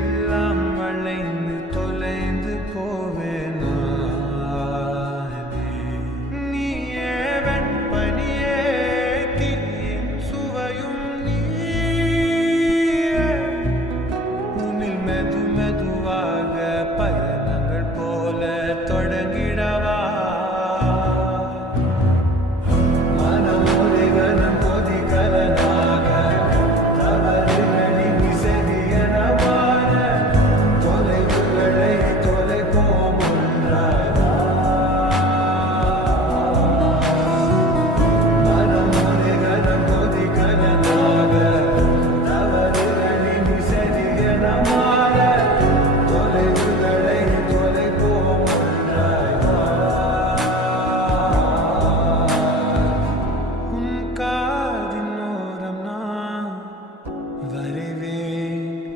எல்லாம் வளைந்து தொலைந்து போவேனா நீயே வெண்பனியே தீயின் சுவையும் நீயே உன்னில் மெது மெதுவாக பயணங்கள் போல தொடங்கிடவா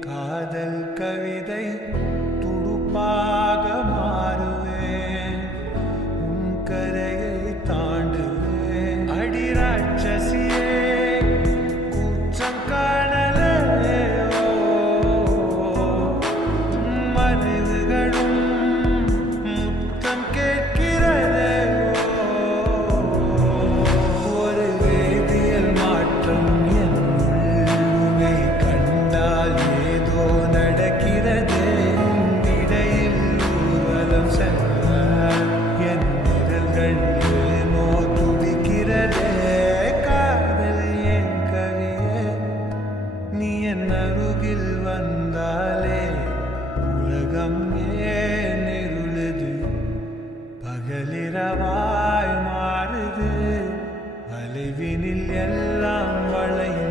காதல் கவிதை துடுப்பாக மாறுவேன் உன் கரையை தாண்டுவேன் அடி ராட்சசியே கூச்சம் காணலே மறைவுகளும் முத்தம் கேட்கிறதே ஒரு வேதியியல் மாற்றம் என்னுள்ளே கண்டால் நடக்கிறதே இடையில் ஊர்வலம் செல்ல என் நிழல்கள் ஏனோ துடிக்கிறதே காதல் என் கவியே நீ என் அருகில் வந்தாலே உலகம் ஏன் இருளுது பகலிரவாய் மாறுது வளைவினில் எல்லாம் வளைய